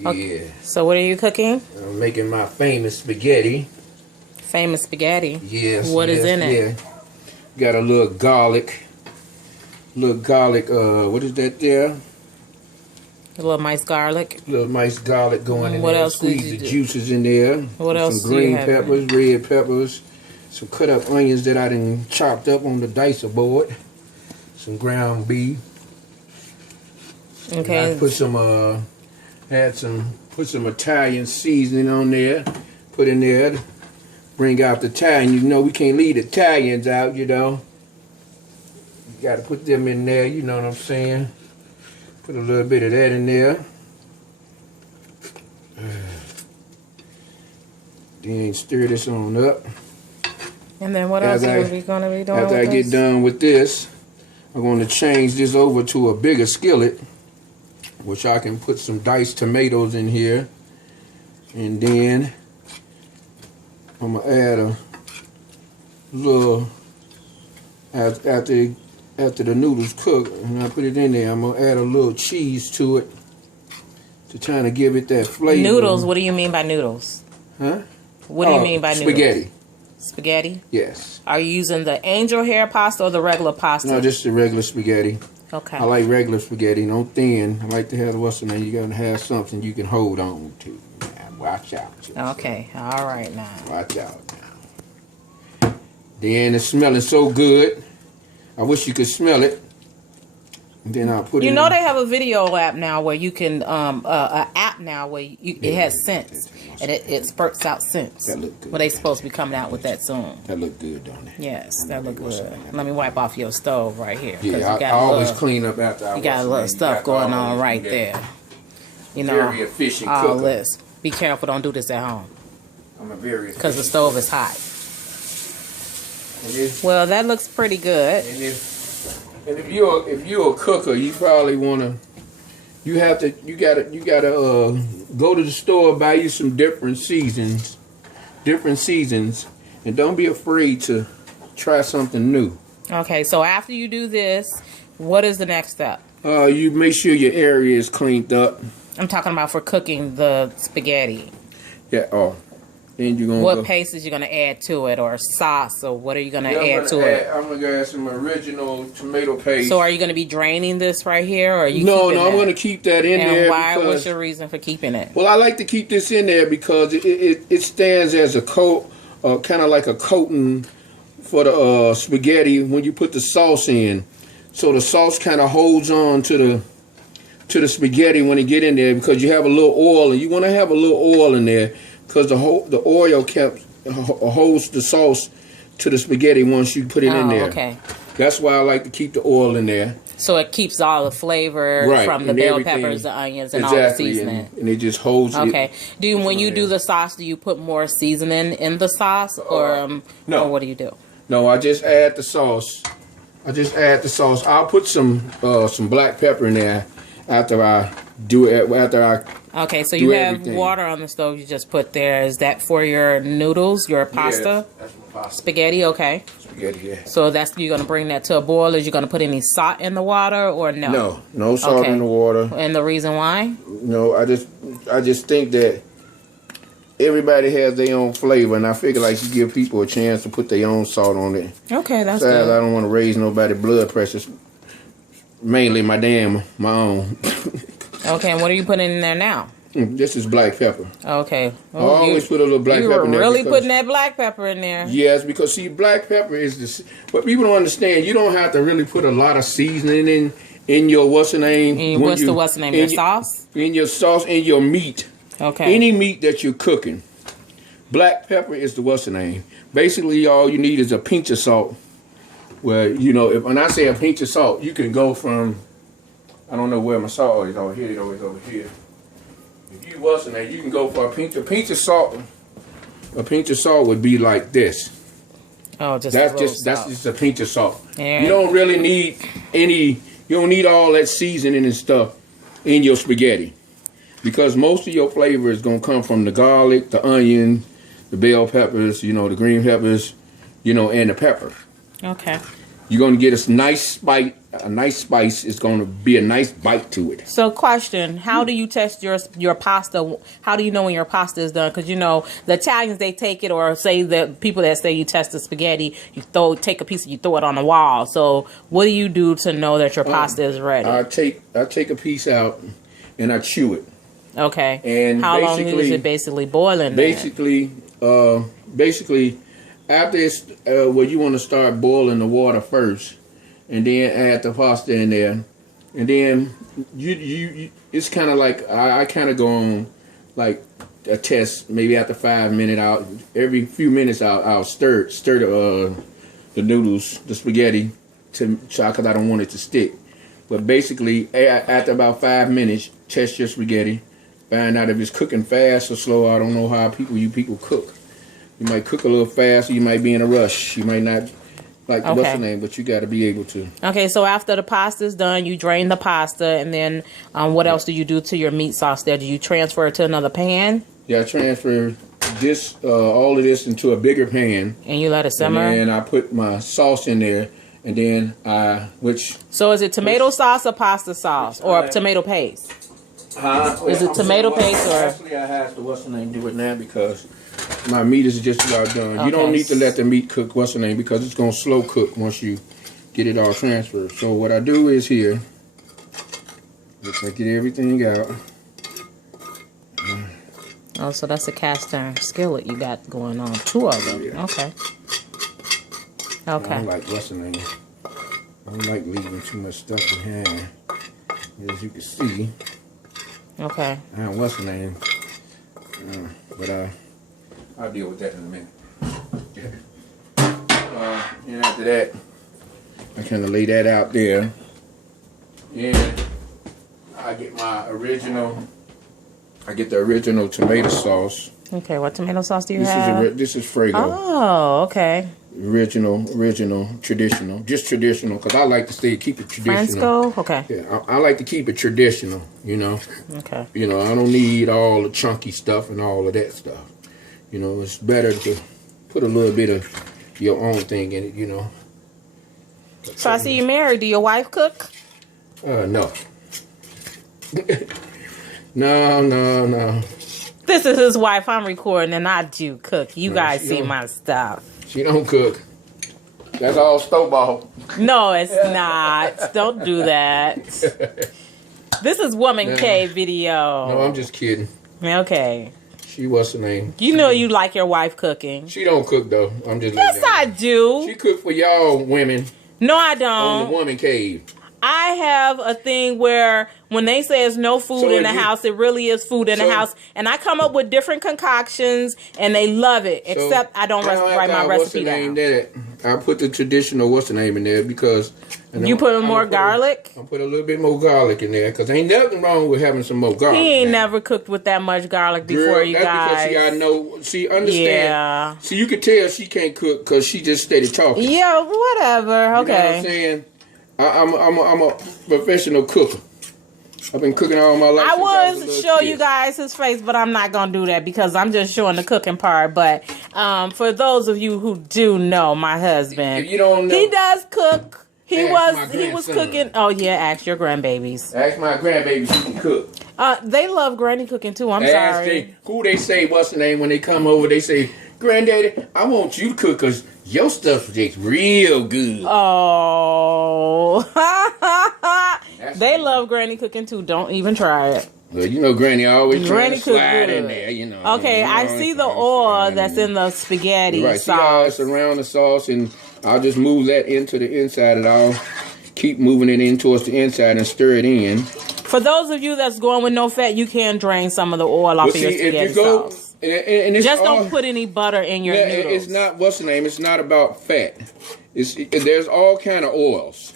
Yeah. Okay. So what are you cooking? I'm making my famous spaghetti. Famous spaghetti? Yes. What is in it? Yeah. Got a little garlic. What is that there? A little minced garlic. Little mice garlic going in What there. else Squeeze did you the do? juices in there. What else Some do you green have peppers, red peppers, some cut up onions that I done chopped up on the dicer board. Some ground beef. Okay. And I put some Italian seasoning on there. Put in there to bring out the Italian. You know we can't leave the Italians out, you know. You gotta put them in there, you know what I'm saying? Put a little bit of that in there. Then stir this on up. And then what else are we going to be doing After I get done with this, I'm going to change this over to a bigger skillet, which I can put some diced tomatoes in here. And then I'm going to add a little, after the noodles cook, and I put it in there, I'm going to add a little cheese to it to try to give it that flavor. Noodles? What do you mean by noodles? Huh? What do you mean by noodles? Spaghetti. Spaghetti? Yes. Are you using the angel hair pasta or the regular pasta? No, just the regular spaghetti. Okay. I like regular spaghetti, no thin. I like to have the what's the name. You gotta have something you can hold on to. Now, watch out. Okay. All right now. Watch out now. Then it's smelling so good. I wish you could smell it. And then I'll put it. You know they have a video app now where you can an app now where it has scents and it spurts out scents. That look good. Well, they supposed to be coming out with that soon. That look good, don't it? Yes, that look good. Let me wipe off your stove right here. Yeah, I always clean up after I You got a little stuff going on right there. You know, very efficient all cooker. this. Be careful, don't do this at home. I'm a very Because the stove is hot. And if, Well, that looks pretty good. and if you're a cooker, you probably wanna. You gotta go to the store, buy you some different seasons, and don't be afraid to try something new. Okay, so after you do this, what is the next step? You make sure your area is cleaned up. I'm talking about for cooking the spaghetti. Yeah. Oh, then you're gonna. What paste is you gonna add to it, or sauce, or what are you gonna add to it? I'm gonna add some original tomato paste. So are you gonna be draining this right here, or are you? No, keeping I'm that? gonna keep that in there. And why? Because, What's your reason for keeping it? well, I like to keep this in there because it stands as a coat, kind of like a coating for the spaghetti when you put the sauce in. So the sauce kind of holds on to the spaghetti when it get in there, because you have a little oil, and you want to have a little oil in there because the oil holds the sauce to the spaghetti once you put it in there. Okay. That's why I like to keep the oil in there. So it keeps all the flavor from the bell peppers, the onions, and all the seasoning. And it just holds it. Okay. When you do the sauce, do you put more seasoning in the sauce, or no? Or what do you do? No, I just add the sauce. I'll put some black pepper in there after I do it. Okay, so you have water on the stove you just put there. Is that for your noodles, your pasta? Yeah, that's my pasta. Spaghetti, okay. Spaghetti, yeah. So you're going to bring that to a boil. Is you going to put any salt in the water or no? No salt in the water. And the reason why? No, I just think that everybody has their own flavor, and I figure like you give people a chance to put their own salt on it. Okay, that's Besides, good. I don't want to raise nobody's blood pressure. Mainly my own. Okay, and what are you putting in there now? This is black pepper. Okay. I always put a little black pepper in there. You were really putting that black pepper in there. Yes, because see, black pepper is this. But people don't understand. You don't have to really put a lot of seasoning in your what's the name? Your sauce? In your sauce, in your meat. Okay. Any meat that you're cooking. Black pepper is the what's the name. Basically, all you need is a pinch of salt. Well, you know, when I say a pinch of salt, you can go from, I don't know where my salt is over here. It's always over here. If you what's the name, you can go for a pinch of salt. A pinch of salt would be like this. Oh, that's just a pinch of salt. Yeah. You don't really need you don't need all that seasoning and stuff in your spaghetti, because most of your flavor is gonna come from the garlic, the onion, the bell peppers, the green peppers, and the pepper. Okay. you're going to get a nice spice. A nice spice is going to be a nice bite to it. So, question: how do you test your pasta? How do you know when your pasta is done? Because you know the Italians, they take it, or say the people that say you test the spaghetti, take a piece and you throw it on the wall. So, what do you do to know that your pasta is ready? I take a piece out and I chew it. Okay. And how long is it basically boiling? Basically, after it's you want to start boiling the water first. And then add the pasta in there, and then you it's kind of like I kind of go on like a test. Maybe after 5 minutes, every few minutes I'll stir the noodles, the spaghetti, because I don't want it to stick. But basically, after about 5 minutes, test your spaghetti, find out if it's cooking fast or slow. I don't know how you people cook. You might cook a little fast, or you might be in a rush. You might not. Like, what's the name? But you got to be able to. Okay, so after the pasta's done, you drain the pasta, and then what else do you do to your meat sauce there? Do you transfer it to another pan? Yeah, I transfer this, all of this into a bigger pan. And you let it simmer? And I put my sauce in there, and then So is it tomato sauce or pasta sauce? Or tomato paste? Is it tomato paste or? Actually, I have to do it now because my meat is just about done. Okay. You don't need to let the meat cook because it's going to slow cook once you get it all transferred. So what I do is here, I get everything out. Oh, so that's a cast iron skillet you got going on. 2 of them. Yeah. Okay. Okay. I don't like I don't like leaving too much stuff behind. As you can see. Okay. But I'll deal with that in a minute. And after that, I kind of lay that out there. And I get the original tomato sauce. Okay, what tomato sauce do you have? This is Frago. Oh, okay. Original, traditional. Just traditional, because I like to keep it traditional. Fransco? Okay. Yeah, I like to keep it traditional, you know. Okay. You know, I don't need all the chunky stuff and all of that stuff. You know, it's better to put a little bit of your own thing in it, you know. So I see you married. Do your wife cook? No. No. This is his wife. I'm recording, and I do cook. You guys see my stuff. She don't cook. That's all stove-bought. No, it's not. Don't do that. This is Woman Cave video. No, I'm just kidding. Okay. What's her name? You know you like your wife cooking. She don't cook, though. I'm just Yes, I do. She cook for y'all women. No, I don't. On the Woman Cave. I have a thing where when they say there's no food in the house, it really is food in the house. And I come up with different concoctions, and they love it. Except I don't write my recipe down. I put the traditional what's the name in there because... You put more garlic? I put a little bit more garlic in there because ain't nothing wrong with having some more garlic. He ain't never cooked with that much garlic before, you guys. Because I know... See, understand... Yeah. See, you can tell she can't cook because she just steady talking. Yeah, whatever. Okay. You know what I'm saying? I'm a professional cooker. I've been cooking all my life. I would show you guys his face, but I'm not gonna do that because I'm just showing the cooking part. But for those of you who do know my husband, if you don't know, he does cook. He was cooking. Oh yeah, ask your grandbabies. Ask my grandbabies who can cook. They love granny cooking too. I'm sorry. Who they say what's the name when they come over? They say, "Granddaddy, I want you to cook because your stuff is real good." Oh, they love granny cooking too. Don't even try it. Well, you know, Granny always trying to slide in there. You know. Okay, I see the oil that's in the spaghetti sauce. See how it's around the sauce, and I'll just move that into the inside, and I'll keep moving it in towards the inside and stir it in. For those of you that's going with no fat, you can drain some of the oil off of your spaghetti sauce. And just don't put any butter in your noodles. It's not, what's the name? It's not about fat. There's all kind of oils.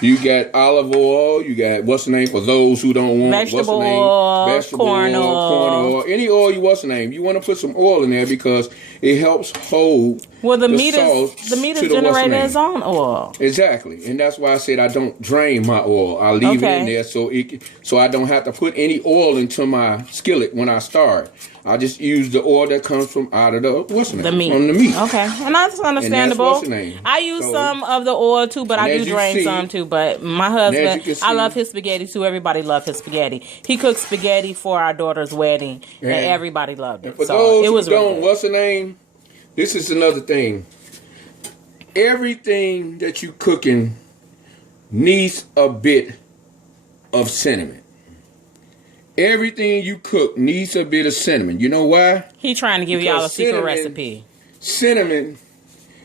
You got olive oil. You got, what's the name for those who don't want vegetable oil, corn oil, any oil. What's the name? You want to put some oil in there because it helps hold. Well, the meat sauce is generating its own oil. Exactly, and that's why I said I don't drain my oil. I leave it in there so I don't have to put any oil into my skillet when I start. I just use the oil that comes from out of the meat. From the meat. Okay, and that's understandable. And I use some of the oil too, but I do drain some too. But my husband, I love his spaghetti too. Everybody loved his spaghetti. He cooked spaghetti for our daughter's wedding, and everybody loved it. For so those it was who don't, really what's the name? This is another thing. Everything that you cooking needs a bit of cinnamon. Everything you cook needs a bit of cinnamon. You know why? He trying to give y'all a secret recipe. Cinnamon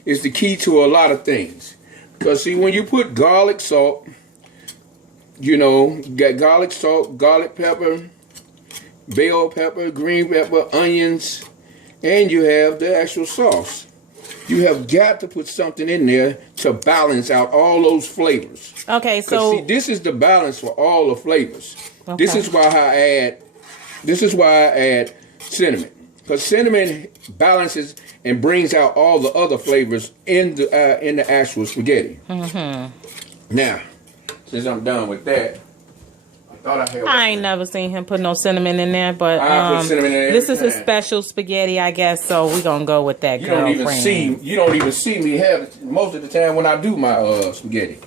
is the key to a lot of things. Because see, when you put garlic salt, you got garlic salt, garlic pepper, bell pepper, green pepper, onions, and you have the actual sauce. You have got to put something in there to balance out all those flavors. Okay, so see, this is the balance for all the flavors. Okay. This is why I add cinnamon, because cinnamon balances and brings out all the other flavors in the actual spaghetti. Now, since I'm done with that, I ain't never seen him put no cinnamon in there, but I put cinnamon in there this is a special spaghetti, I guess. So we gonna go with that. You don't even see me have it most of the time when I do my spaghetti.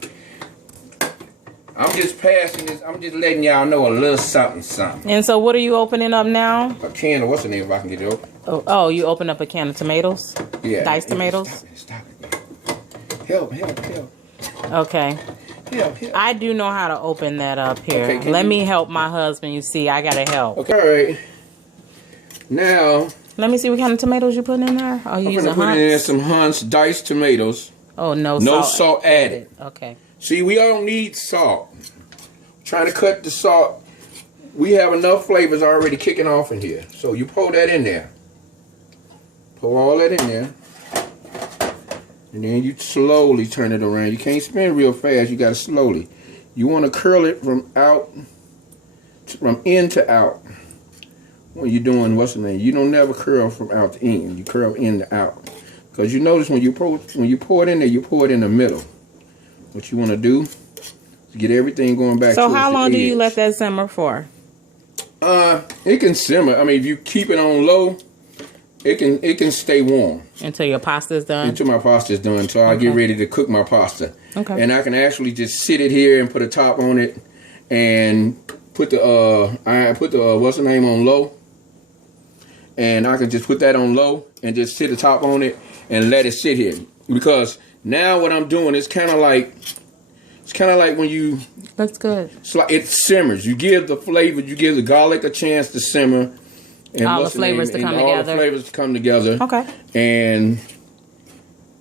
I'm just passing this. I'm just letting y'all know a little something. And so, what are you opening up now? A can of what's the name if I can get it open? Oh, you open up a can of tomatoes? Yeah. Diced tomatoes? Stop it. Help. Okay. Help. I do know how to open that up here. Okay, let me help my husband. You see, I gotta help. Okay. All right. Now. Let me see what kind of tomatoes you putting in there. Oh, you using Hunts? I'm putting in some Hunt's diced tomatoes. Oh, no salt added. Okay. See, we don't need salt. Trying to cut the salt. We have enough flavors already kicking off in here. So you pour that in there. Pour all that in there. And then you slowly turn it around. You can't spin real fast. You got to slowly. You want to curl it from in to out. When you're doing what's the name? You don't never curl from out to in. You curl in to out. Because you notice when you pour it in there, you pour it in the middle. What you want to do is get everything going back. So how long do you let that simmer for? It can simmer. I mean, if you keep it on low, it can stay warm until your pasta is done. Until my pasta is done, so I get ready to cook my pasta. Okay. And I can actually just sit it here and put a top on it, and put the what's the name on low, and I can just put that on low and just sit the top on it and let it sit here, because now what I'm doing is kind of like when you. That's good. It's like it simmers. You give the flavor. You give the garlic a chance to simmer, and all the flavors to come together. All the flavors to come together. Okay. And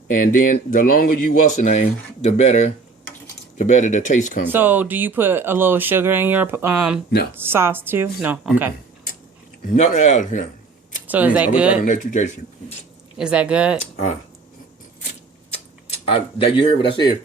then the longer you the better the taste comes. So do you put a little sugar in your no sauce too? No. Okay. Nothing else here. So is that good? I'm let you taste it. Is that good? You heard what I said.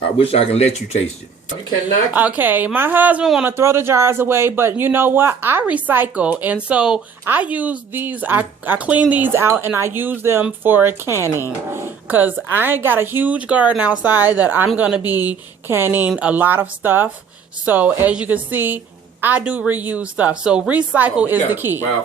I wish I could let you taste it. You cannot. Okay, my husband want to throw the jars away, but you know what? I recycle, and so I use these. I clean these out, and I use them for canning, because I got a huge garden outside that I'm gonna be canning a lot of stuff. So as you can see, I do reuse stuff. So recycle is the key. Wow.